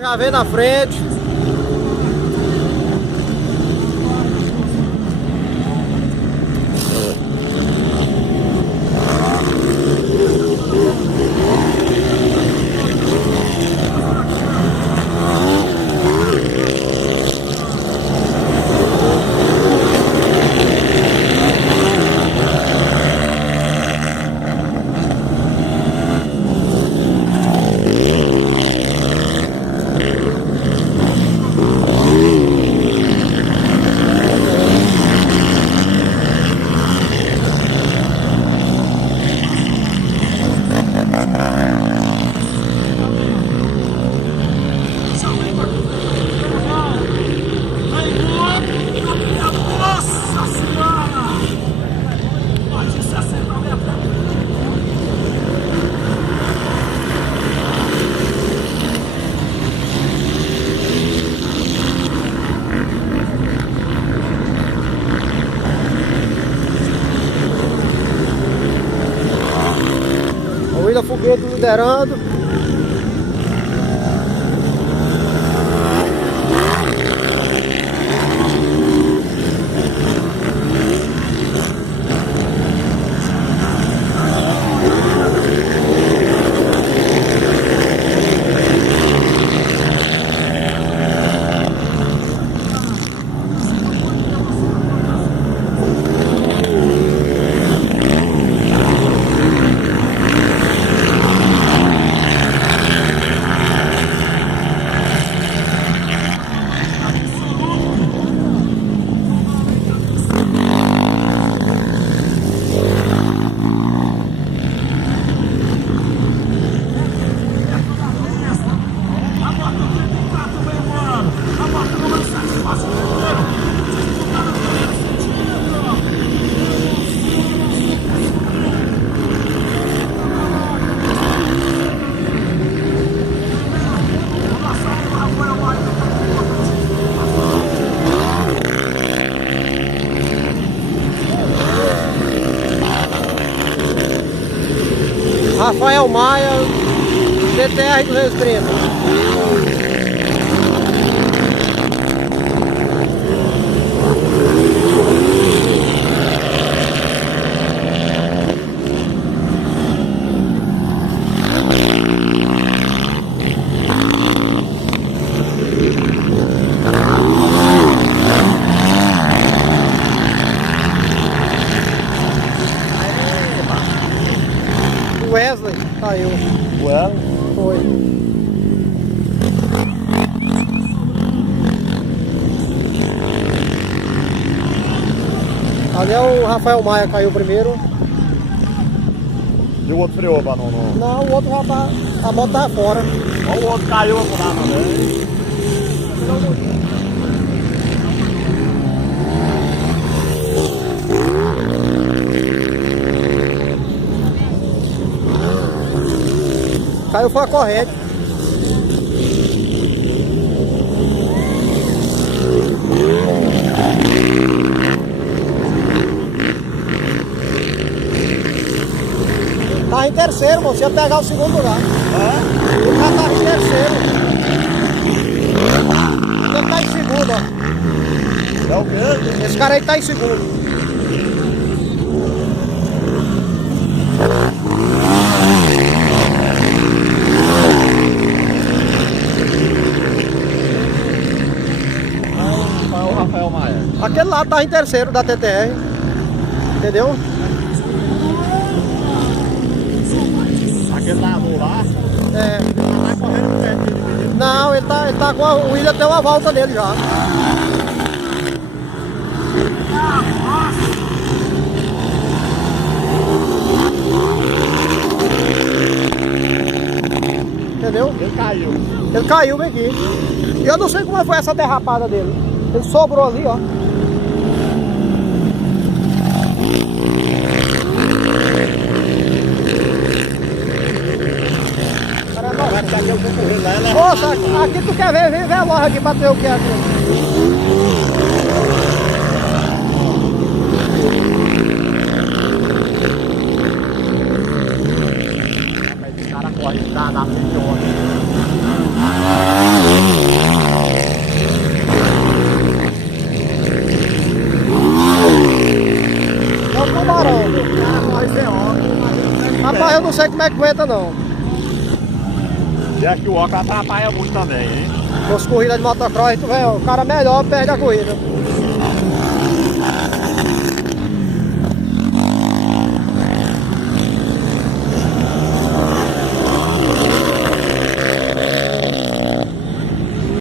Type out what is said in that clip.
Já vem na frente. Foguete liderando. Rafael Maia, DTR 230. Wesley caiu. Well? Foi. Ali é o Rafael Maia, caiu primeiro. E o outro freou pra não... Não, o outro já tá... A moto tá fora. O outro caiu lá também. Caiu foi a corrente. Tava em terceiro, moço. Ia pegar o segundo lugar. É? Ele já tava em terceiro. Ele tá em segundo, ó. É o quê? Esse cara aí tá em segundo. Rafael Maia. Aquele lá tá em terceiro da TTR. Entendeu? Aquele da lá? É. Tá correndo perto. Não, ele tá com o William tem uma volta dele já. Entendeu? Ele caiu. Ele caiu bem aqui. E eu não sei como foi essa derrapada dele. Ele sobrou ali, ó. Moça, aqui tu quer ver, vem logo aqui pra ter o que é aqui. Esse cara corre da frente de onde? tubarão. O cara corre sem óculos. Rapaz, eu não sei como é que aguenta não. E aqui o óculos atrapalha muito também, hein? Nas corridas de motocross, tu vê, ó, o cara melhor perde a corrida.